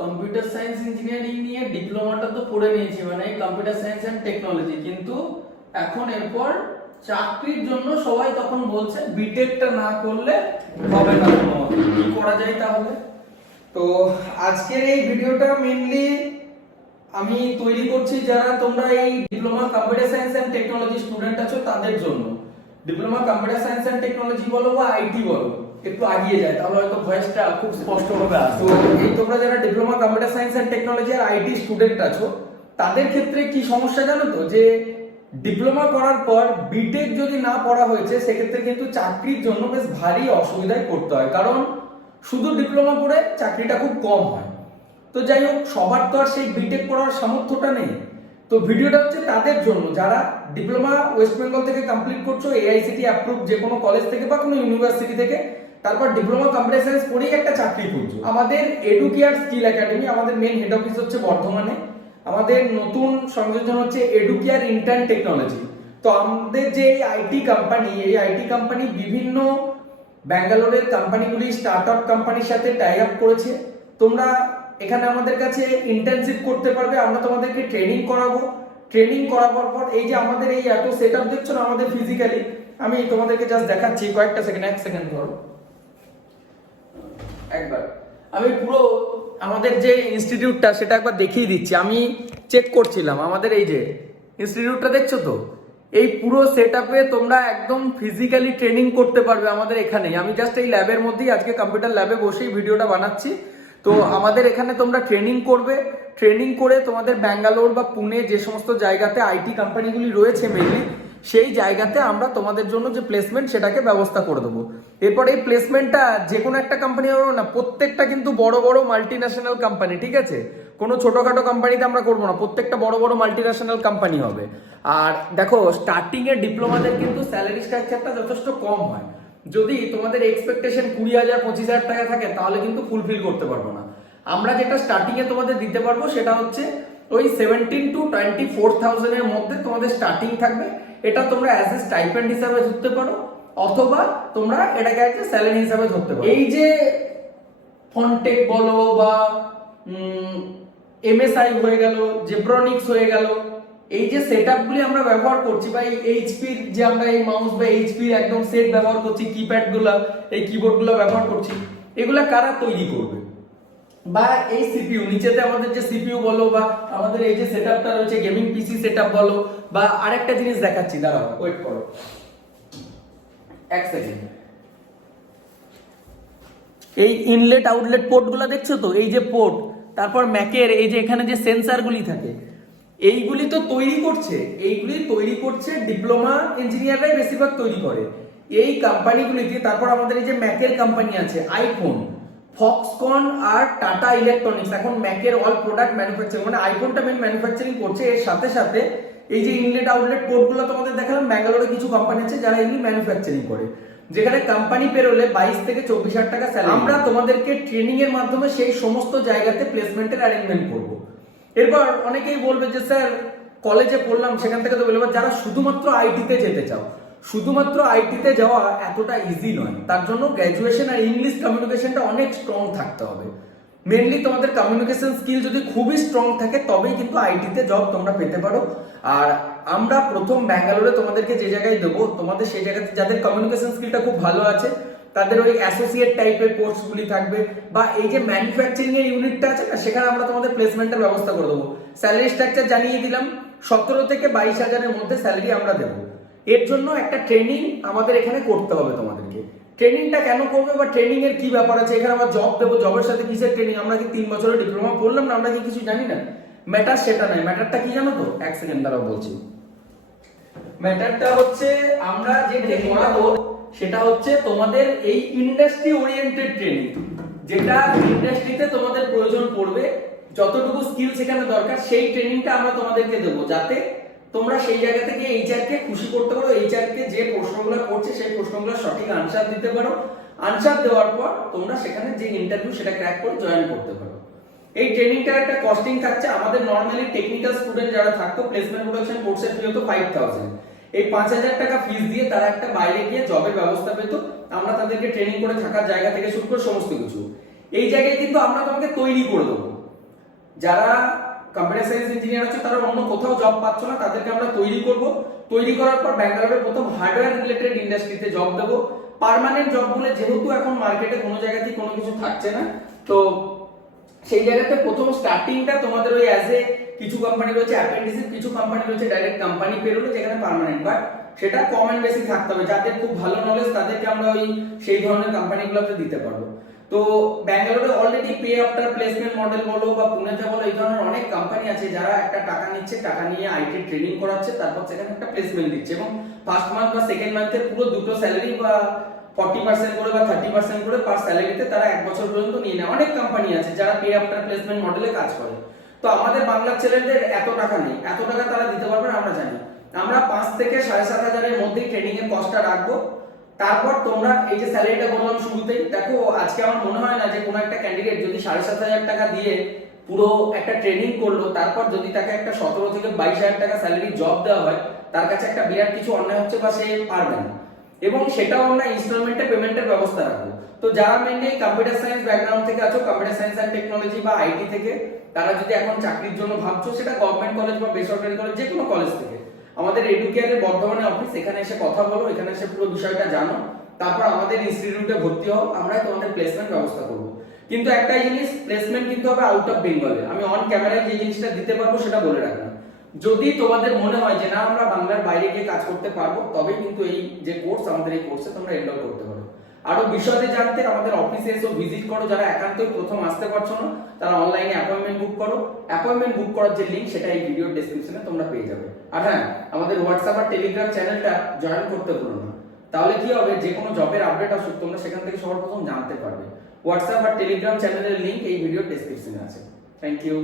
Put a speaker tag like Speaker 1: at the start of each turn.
Speaker 1: Computer science engineering নিয়ে ডিপ্লোমাটা তো পড়ে নিয়েছি মানে কম্পিউটার সায়েন্স অ্যান্ড টেকনোলজি কিন্তু এখন এরপর চাকরির জন্য সবাই তখন বলছে বিটেকটা না করলে হবে না কি করা যায় তাহলে?
Speaker 2: তো আজকের এই ভিডিওটা মেনলি আমি তৈরি করছি যারা তোমরা এই diploma computer science and technology student আছো তাদের জন্য। Diploma computer science and technology বলো বা আইটি বলো। একটু আগিয়ে যায় তাহলে হয়তো ভয়েসটা খুব স্পষ্ট হবে। তো এই তোমরা যারা diploma computer science and technology R IT student আছো তাদের ক্ষেত্রে কি সমস্যা জানো তো? যে ডিপ্লোমা করার পর বিটেক যদি না পড়া হয়েছে সেক্ষেত্রে কিন্তু চাকরির জন্য বেশ ভারী অসুবিধায় পড়তে হয়। কারণ শুধু ডিপ্লোমা পড়ে চাকরিটা খুব কম হয়। তো যাই হোক সবার তো আর সেই বিটেক পড়ার সামর্থ্যটা নেই। তো ভিডিওটা হচ্ছে তাদের জন্য। যারা ডিপ্লোমা ওয়েস্ট বেঙ্গল থেকে কমপ্লিট করছ এআইসিটি অ্যাপ্রুভ যে কোনো কলেজ থেকে বা কোনো ইউনিভার্সিটি থেকে তারপর ডিপ্লোমা কম্পিউটার সায়েন্স পড়েই একটা চাকরি করছ আমাদের এডুকেয়ার স্কিল একাডেমি আমাদের মেন হেড অফিস হচ্ছে বর্ধমানে। আমাদের নতুন সংযোজন হচ্ছে এডুকেয়ার ইন্টার্ন টেকনোলজি তো আমাদের যে আইটি কোম্পানি এই আইটি কোম্পানি বিভিন্ন ব্যাঙ্গালোরের কোম্পানিগুলি স্টার্ট আপ কোম্পানির সাথে টাই আপ করেছে। তোমরা এখানে আমাদের কাছে ইন্টার্নশিপ করতে পারবে, আমরা তোমাদেরকে ট্রেনিং করাবো। ট্রেনিং করাবার পর এই যে আমাদের এই এত সেট আপ দেখছ না আমাদের ফিজিক্যালি আমি তোমাদেরকে জাস্ট দেখাচ্ছি, কয়েকটা সেকেন্ড এক সেকেন্ড ধরো। একবার। আমি পুরো আমাদের যে ইনস্টিটিউটটা সেটা একবার দেখিয়ে দিচ্ছি। আমি চেক করছিলাম। আমাদের এই যে ইনস্টিটিউটটা দেখছ তো? এই পুরো সেট আপে তোমরা একদম ফিজিক্যালি ট্রেনিং করতে পারবে আমাদের এখানেই। আমি জাস্ট এই ল্যাবের মধ্যেই আজকে কম্পিউটার ল্যাবে বসেই ভিডিওটা বানাচ্ছি। তো আমাদের এখানে তোমরা ট্রেনিং করবে। ট্রেনিং করে তোমাদের ব্যাঙ্গালোর বা পুনে যে সমস্ত জায়গাতে আইটি কোম্পানিগুলি রয়েছে মেনলি সেই জায়গাতে আমরা তোমাদের জন্য যে প্লেসমেন্ট সেটাকে ব্যবস্থা করে দেবো। এরপর এই প্লেসমেন্টটা যে কোনো একটা কোম্পানি হবে না, প্রত্যেকটা কিন্তু বড় বড় মাল্টি ন্যাশনাল কোম্পানি ঠিক আছে? কোনো ছোটখাটো কোম্পানিতে আমরা করব না, প্রত্যেকটা বড় বড় মাল্টি ন্যাশনাল কোম্পানি হবে। আর দেখো স্টার্টিং এর ডিপ্লোমাদের কিন্তু স্যালারি স্ট্রাকচারটা যথেষ্ট কম হয়। যদি তোমাদের এক্সপেকটেশন কুড়ি হাজার, পঁচিশ হাজার টাকা থাকে, তাহলে কিন্তু ফুলফিল করতে পারব না। আমরা যেটা স্টার্টিং এ তোমাদের দিতে পারব, সেটা হচ্ছে ওই সেভেন্টিন টু টোয়েন্টি ফোর থাউজেন্ডের মধ্যে তোমাদের স্টার্টিং থাকবে। এটা তোমরা অ্যাজ এ স্টাইপেন্ড হিসাবে ধরতে পারো। অথবা তোমরা এটাকে একটা স্যালারি হিসাবে ধরতে পারো। এই যে ফন্টেক বলো বা এমএসআই হয়ে গেল জেব্রনিক্স হয়ে গেল, এই যে সেটআপগুলি আমরা ব্যবহার করছি বা এই এইচপির যে আমরা এই মাউস বা এইচপির একদম সেট ব্যবহার করছি কিপ্যাডগুলো এই কিবোর্ডগুলো ব্যবহার করছি, এগুলা কারা তৈরি করবে? বা এই সিপিইউ নিচেতে আমাদের যে সিপিইউ বলো বা আমাদের এই যে সেটআপটা রয়েছে গেমিং পিসি সেটআপ বলো, বা আরেকটা জিনিস দেখাচ্ছি, দাঁড়াও ওয়েট করো। এক সেকেন্ড এই ইনলেট আউটলেট পোর্টগুলো দেখছ তো? এই যে পোর্ট তারপর ম্যাকের এই যে এখানে যে সেন্সারগুলি থাকে, এইগুলি তো তৈরি করছে। এইগুলি তৈরি করছে ডিপ্লোমা ইঞ্জিনিয়াররাই বেশিরভাগ তৈরি করে। এই কোম্পানিগুলিতে তারপর আমাদের এই যে ম্যাকের কোম্পানি আছে আইফোন ফক্সকন আর টাটা ইলেকট্রনিক্স এখন ম্যাকের অল প্রোডাক্ট ম্যানুফ্যাকচারিং মানে আইফোনটা মেন ম্যানুফ্যাকচারিং করছে, এর সাথে সাথে এই যে ইনলেট আউটলেট পোর্টগুলো তোমাদের দেখালাম ব্যাঙ্গালোরে কিছু কোম্পানি আছে যারা এগুলি ম্যানুফ্যাকচারিং করে। যেখানে কোম্পানি পেরোলে বাইশ থেকে চব্বিশ হাজার টাকা স্যালারি আমরা তোমাদেরকে ট্রেনিং এর মাধ্যমে সেই সমস্ত জায়গাতে প্লেসমেন্টের অ্যারেঞ্জমেন্ট করব। এরপর অনেকেই বলবে যে স্যার কলেজে পড়লাম সেখান থেকে তো বলবে যারা শুধুমাত্র আইটিতে যেতে চাও শুধুমাত্র আইটিতে যাওয়া এতটা ইজি নয়। তার জন্য গ্র্যাজুয়েশন আর ইংলিশ কমিউনিকেশনটা অনেক স্ট্রং থাকতে হবে। মেনলি তোমাদের কমিউনিকেশন স্কিল যদি খুবই স্ট্রং থাকে, তবেই কিন্তু আইটিতে জব তোমরা পেতে পারো। আর আমরা প্রথম ব্যাঙ্গালোরে তোমাদেরকে যে জায়গায় দেবো, তোমাদের সেই জায়গাতে যাদের কমিউনিকেশন স্কিলটা খুব ভালো আছে, তাদের ওই অ্যাসোসিয়েট টাইপের কোর্সগুলি থাকবে, বা এই যে ম্যানুফ্যাকচারিং এর ইউনিটটা আছে না, সেখানে আমরা তোমাদের প্লেসমেন্টের ব্যবস্থা করে দেবো। স্যালারি স্ট্রাকচার জানিয়ে দিলাম, সতেরো থেকে বাইশ হাজারের মধ্যে স্যালারি আমরা দেবো। এর জন্য একটা ট্রেনিং আমাদের এখানে করতে হবে তোমাদেরকে। ট্রেনিংটা কেন করবে বা ট্রেনিং এর কি ব্যাপার আছে? এখানে আমরা জব দেবো জবের সাথে কিসের ট্রেনিং আমরা কি তিন বছরের ডিপ্লোমা পড়লাম না? আমরা কি কিছু জানি না? ম্যাটার সেটা নয়। ম্যাটারটা কি জানো তো? এক সেকেন্ড দ্বারা বলছি। ম্যাটারটা হচ্ছে আমরা যে ট্রেনিং সেটা হচ্ছে তোমাদের এই ইন্ডাস্ট্রি ওরিয়েন্টেড ট্রেনিং যেটা ইন্ডাস্ট্রিতে তোমাদের প্রয়োজন পড়বে, যতটুকু স্কিল সেখানে দরকার, সেই ট্রেনিংটা আমরা তোমাদেরকে দেবো। যাতে তোমরা সেই জায়গা থেকে এইচআর কে খুশি করতে পারো যে প্রশ্নগুলো করছে, সেই প্রশ্নগুলো সঠিক আনসার দিতে পারো। আনসার দেওয়ার পর তোমরা সেখানে যে ইন্টারভিউ সেটা ক্র্যাক করে জয়েন করতে পারো। এই ট্রেনিংটার একটা কস্টিং থাকছে। আমাদের নর্মালি টেকনিক্যাল স্টুডেন্ট যারা থাকতো প্লেসমেন্ট প্রোডাকশন কোর্সের ফি হতো ফাইভ থাউজেন্ড এই পাঁচ হাজার টাকা ফিস দিয়ে তারা একটা বাইরে গিয়ে জবের ব্যবস্থা পেত। আমরা তাদেরকে ট্রেনিং করে থাকার জায়গা থেকে শুরু করে সমস্ত কিছু। এই জায়গায় কিন্তু আমরা তোমাকে তৈরি করে দেবো। যারা কম্পিউটার সায়েন্স ইঞ্জিনিয়ার আছে তারা অন্য কোথাও জব পাচ্ছ না, তাদেরকে আমরা তৈরি করব। তৈরি করার পর ব্যাঙ্গালোরের প্রথম হার্ডওয়্যার রিলেটেড ইন্ডাস্ট্রিতে জব দেবো। পার্মানেন্ট জবগুলো যেহেতু এখন মার্কেটে কোনো জায়গাতেই কোনো কিছু থাকছে না, তো সেই জায়গাতে প্রথম স্টার্টিংটা তোমাদের ওই অ্যাজ এ কিছু কোম্পানি রয়েছে অ্যাপেন্ডিসিস কিছু কোম্পানি রয়েছে ডাইরেক্ট কোম্পানি পেরোলো যেখানে পার্মানেন্ট বাট সেটা কম এন্ড বেশি থাকতে হবে। যাদের খুব ভালো নলেজ তাদেরকে আমরা ওই সেই ধরনের কোম্পানিগুলোতে দিতে পারব। তো ব্যাঙ্গালোরে already pay after placement model বলো বা পুনেতে বলো, এই ধরনের অনেক কোম্পানি আছে যারা একটা টাকা নিচ্ছে, টাকা নিয়ে আইটি ট্রেনিং করাচ্ছে, তারপর সেখানে একটা প্লেসমেন্ট দিচ্ছে এবং ফার্স্ট মান্থ বা সেকেন্ড মান্থের পুরো দুটো স্যালারি বা ফর্টি পার্সেন্ট করে বা থার্টি পার্সেন্ট করে পার স্যালারিতে তারা এক বছর পর্যন্ত নিয়ে নেয়। অনেক কোম্পানি আছে যারা পে আফটার প্লেসমেন্ট মডেলে কাজ করে। তো আমাদের বাংলার ছেলেদের এত টাকা নেই। এত টাকা তারা দিতে পারবে না, আমরা জানি। আমরা পাঁচ থেকে সাড়ে সাত হাজারের মধ্যেই ট্রেনিং এর কস্টটা রাখব। তারপর তোমরা এই যে স্যালারিটা বললাম শুরুতেই, দেখো, আজকে আমার মনে হয় না যে কোনো একটা ক্যান্ডিডেট যদি সাড়ে সাত হাজার টাকা দিয়ে পুরো একটা ট্রেনিং করল, তারপর যদি তাকে একটা সতেরো থেকে বাইশ হাজার টাকা স্যালারি জব দেওয়া হয়, তার কাছে একটা বিরাট কিছু অন্যায় হচ্ছে বা সে পারবে না। এবং সেটাও আমরা ইনস্টলমেন্টে পেমেন্টের ব্যবস্থা রাখব। তো যারা মেনলি কম্পিউটার সায়েন্স ব্যাকগ্রাউন্ড থেকে আছো কম্পিউটার সায়েন্স অ্যান্ড টেকনোলজি বা আইটি থেকে, তারা যদি এখন চাকরির জন্য ভাবছ, সেটা গভর্নমেন্ট কলেজ বা বেসরকারি কলেজ যে কোনো কলেজ থেকে আমাদের এডুকেয়ারের বর্ধমানে অফিস এখানে এসে কথা বলো, এখানে এসে পুরো বিষয়টা জানো, তারপর আমাদের ইনস্টিটিউটে ভর্তি হও আমরা তোমাদের প্লেসমেন্ট ব্যবস্থা করব। কিন্তু একটা জিনিস প্লেসমেন্ট কিন্তু হবে আউট অফ বেঙ্গলে আমি অন ক্যামেরায় যে জিনিসটা দিতে পারব সেটা বলে রাখলাম যদি তোমাদের মনে হয় যে না, আমরা বাংলার বাইরে গিয়ে কাজ করতে পারব তবে কিন্তু এই যে কোর্স আমাদের এই কোর্সে তোমরা এনরোল করতে পারো। আরও বিষয়ে জানতে আমাদের অফিসে এসে ভিজিট করো, যারা একান্তই প্রথম আসতে পারছ না, তারা অনলাইনে অ্যাপয়েন্টমেন্ট বুক করো। অ্যাপয়েন্টমেন্ট বুক করার যে লিংক সেটা এই ভিডিও ডেসক্রিপশনে তোমরা পেয়ে যাবে। আর হ্যাঁ আমাদের হোয়াটসঅ্যাপ আর টেলিগ্রাম চ্যানেলটা জয়েন করতে ভুলো না। তাহলে কি হবে? যে কোনো জবের আপডেট আসুক, তোমরা সেখান থেকে সবার প্রথম জানতে পারবে। হোয়াটসঅ্যাপ আর টেলিগ্রাম চ্যানেলের লিংক এই ভিডিও ডেসক্রিপশনে আছে। Thank you